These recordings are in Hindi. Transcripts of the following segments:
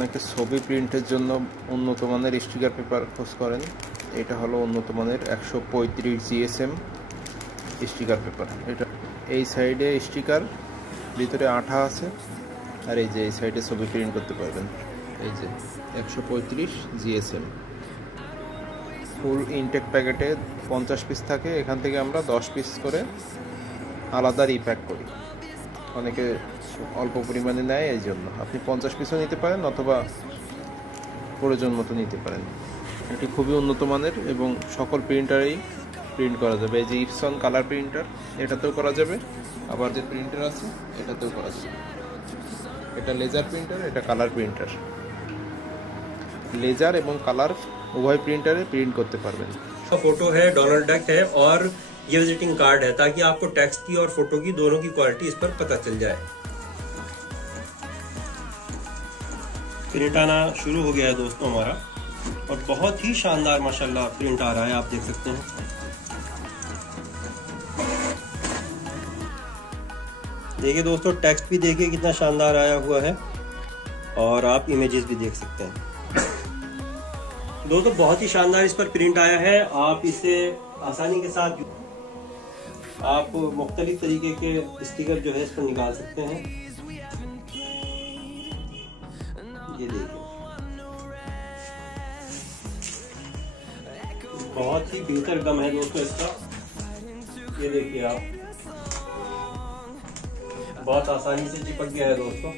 অনেকে ছবি প্রিন্টের জন্য উন্নত মানের স্টিকার পেপার খোঁজ করেন। এটা হলো উন্নত মানের 135 GSM স্টিকার পেপার। এটা এই সাইডে স্টিকার, ভিতরে আঠা আছে, আর এই যে এই সাইডে ছবি প্রিন্ট করতে পারবেন। এই যে 135 GSM ফুল ইনটেক প্যাকেটে 50 পিস থাকে। এখান থেকে আমরা 10 পিস করে আলাদা রিপ্যাক করি। অনেকে অল্প পরিমাণে নেয়, এই জন্য আপনি 50 পিসও নিতে পারেন অথবা প্রয়োজন মতো নিতে পারেন। এটি খুবই উন্নত মানের এবং সকল প্রিন্টারেই প্রিন্ট করা যাবে। এই যে ইপসন কালার প্রিন্টার, এটাতেও করা যাবে, আবার যে প্রিন্টার আছে এটাতেও করা যাবে। এটা লেজার প্রিন্টার, এটা কালার প্রিন্টার। लेजर एवं कलर उभय प्रिंटरे प्रिंट करते पारबेन। फोटो है, डोनाल्ड डक है और ये विजिटिंग कार्ड है, ताकि आपको टेक्स्ट की और फोटो की दोनों की क्वालिटी इस पर पता चल जाए। प्रिंट आना शुरू हो गया है दोस्तों हमारा, और बहुत ही शानदार माशाल्लाह प्रिंट आ रहा है, आप देख सकते हैं। देखिए दोस्तों, टेक्स्ट भी देखिए कितना शानदार आया हुआ है, और आप इमेजेस भी देख सकते हैं। दोस्तों बहुत ही शानदार इस पर प्रिंट आया है। आप इसे आसानी के साथ आप मुख्तलिफ तरीके के स्टिकर जो है इस पर निकाल सकते हैं। ये देखिए, बहुत ही बेहतर गम है दोस्तों इसका। ये देखिए आप, बहुत आसानी से चिपक गया है दोस्तों।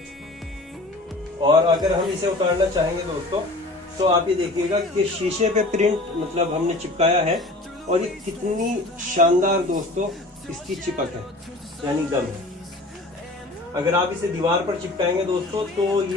और अगर हम इसे उतारना चाहेंगे दोस्तों, तो आप ये देखिएगा कि शीशे पे प्रिंट मतलब हमने चिपकाया है, और ये कितनी शानदार दोस्तों इसकी चिपक है, यानी गम है। अगर आप इसे दीवार पर चिपकाएंगे दोस्तों, तो ये